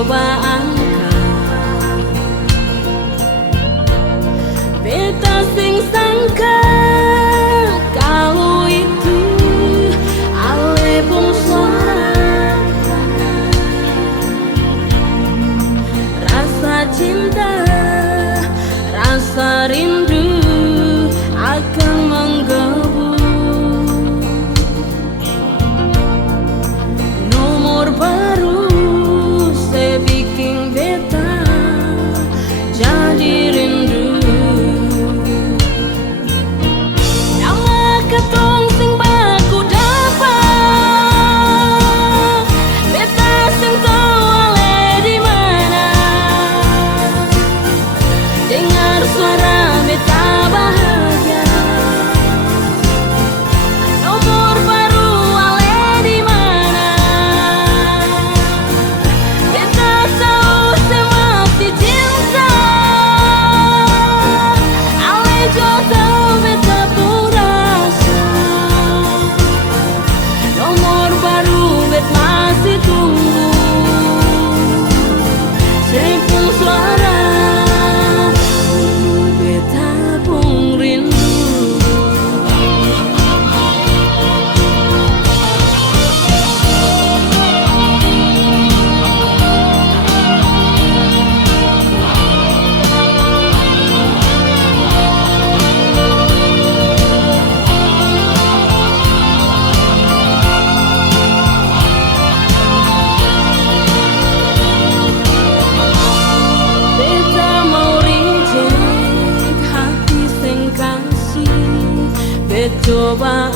coba angkat. Beta sing sangka kalau itu alebung suara. Rasa cinta, rasa rindu akan menggebu. Nomor baru saya bikin beta jadi rindu. Nama ketong sing baku dapat, beta sing tau ale di mana. Dengar suara beta bahagia. Nomor baru ale di mana. Beta tahu semati cinta. Ale jo tahu beta pun rasa. Nomor baru bet masih tunggu. Serempung suara beta pun rindu. Beta mau reject hati sing kasih, bet coba